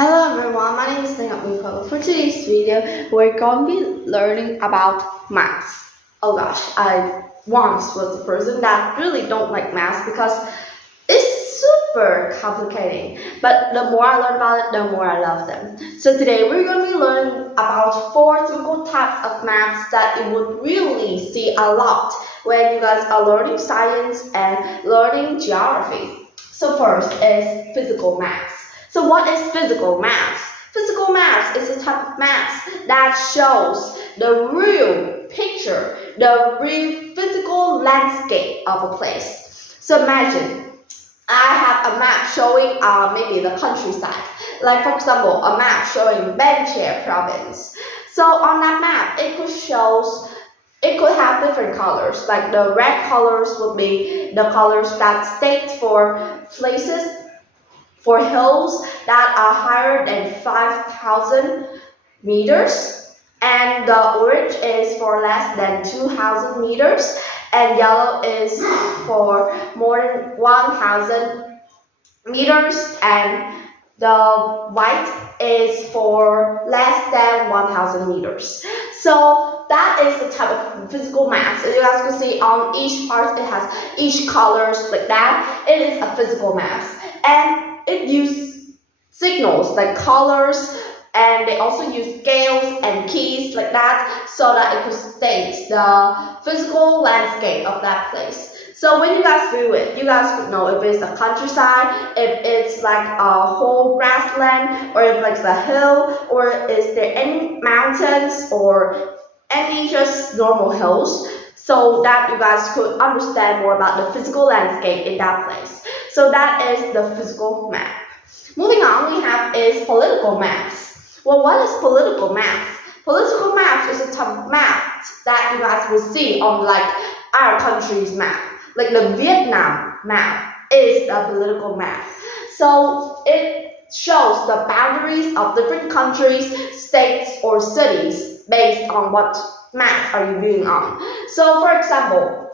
Hello everyone, my name is Nayat Miko. For today's video, we're going to be learning about maths. Oh gosh, I once was a person that really don't like maths because it's super complicating. But the more I learn about it, the more I love them. So today we're going to be learning about four typical types of maths that you would really see a lot when you guys are learning science and learning geography. So first is physical maths. So what is physical maths? Physical maths is a type of maths that shows the real picture, the real physical landscape of a place. So imagine I have a map showing maybe the countryside. Like for example, a map showing Benchir province. So on that map, it could have different colors. Like the red colors would be the colors that state for places for hills that are higher than 5,000 meters, and the orange is for less than 2,000 meters, and yellow is for more than 1,000 meters, and the white is for less than 1,000 meters. So that is the type of physical maps. As you guys can see on each part, it has each colors like that. It is a physical maps. And it uses signals like colors, and they also use scales and keys like that so that it could state the physical landscape of that place. So when you guys view it, you guys could know if it's a countryside, if it's like a whole grassland, or if it's a hill, or is there any mountains or any just normal hills, so that you guys could understand more about the physical landscape in that place. So that is the physical map. Moving on, we have is political maps. Well, what is political maps? Political maps is a type of map that you guys will see on like our country's map. Like the Vietnam map is a political map. So it shows the boundaries of different countries, states, or cities based on what map are you viewing on. So for example,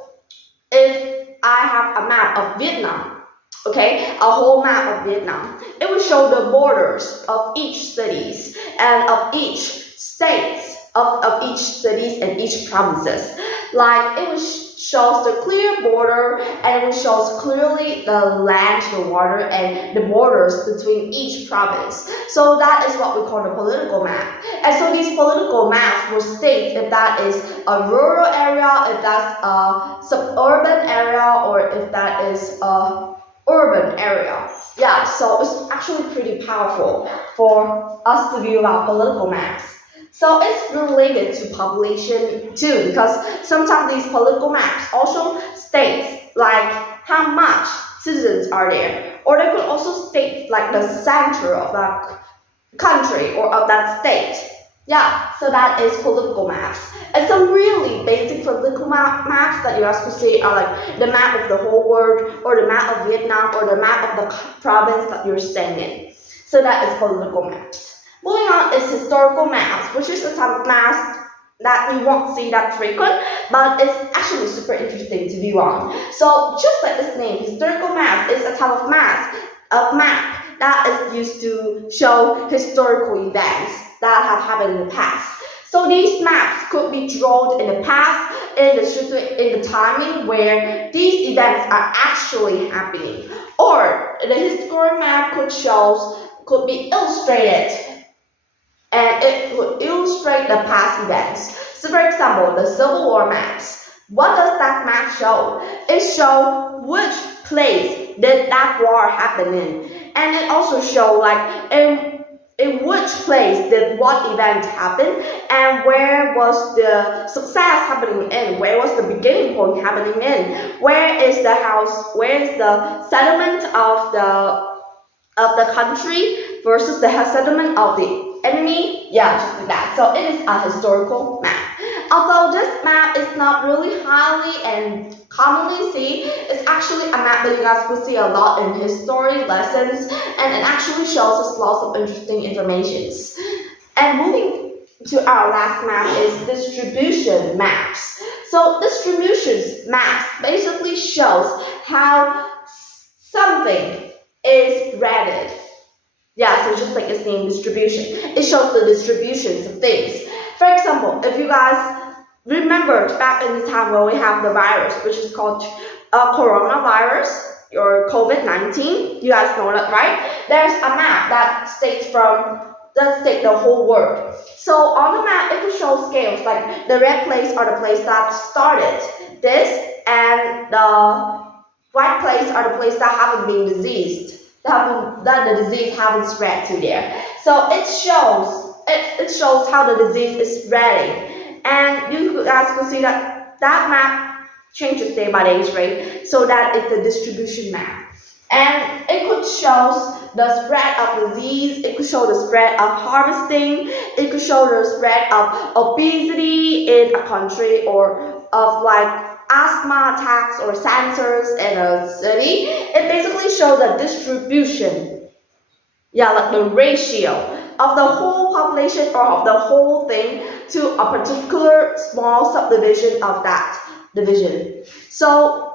if I have a map of Vietnam, okay, a whole map of Vietnam, it will show the borders of each cities and of each states, of each cities and each provinces. Like it will shows the clear border, and it shows clearly the land, the water, and the borders between each province. So that is what we call the political map. And so these political maps will state if that is a rural area, if that's a suburban area, or if that is a urban area. Yeah, so it's actually pretty powerful for us to view our political maps. So it's related to population too, because sometimes these political maps also state like how much citizens are there, or they could also state like the center of that country or of that state. Yeah, so that is political maps. And some really basic political maps that you guys can see are like the map of the whole world, or the map of Vietnam, or the map of the province that you're staying in. So that is political maps. Moving on is historical maps, which is a type of maps that you won't see that frequent, but it's actually super interesting to view on. So just like this name, historical maps is a type of map that is used to show historical events that have happened in the past. So these maps could be drawn in the past, in the timing where these events are actually happening, or the historical map could be illustrated, and it would illustrate the past events. So for example, the Civil War maps. What does that map show? It shows which place did that war happen in. And it also shows like in which place did what event happen, and where was the success happening in, where was the beginning point happening in, where is the house, where is the settlement of the country versus the settlement of the enemy. Yeah, just like that. So it is a historical map. Although this map is not really highly and commonly seen, it's actually a map that you guys will see a lot in history lessons, and it actually shows us lots of interesting informations. And moving to our last map is distribution maps. So distribution maps basically shows how something is spreaded Yeah, so just like its name, distribution. It shows the distributions of things. For example, if you guys remember back in the time when we have the virus, which is called coronavirus or COVID-19, you guys know that, right? There's a map that states the whole world. So on the map, it will show scales, like the red place are the place that started this, and the white place are the places that haven't been diseased, that the disease haven't spread to there. So it shows how the disease is spreading, and you guys can see that that map changes day by day, right? So that is the distribution map, and it could show the spread of disease. It could show the spread of harvesting. It could show the spread of obesity in a country, or of like asthma attacks or sensors in a city. It basically shows the distribution, yeah, like the ratio of the whole population or of the whole thing to a particular small subdivision of that division. So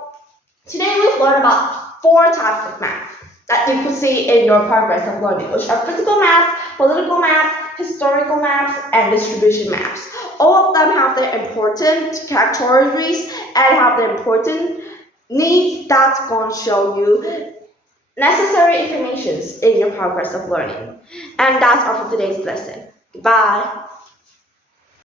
today we've learned about 4 types of math that you could see in your progress of learning, which are physical math, political math, historical maps, and distribution maps. All of them have their important characteristics and have the important needs that's going to show you necessary information in your progress of learning. And that's all for today's lesson. Goodbye.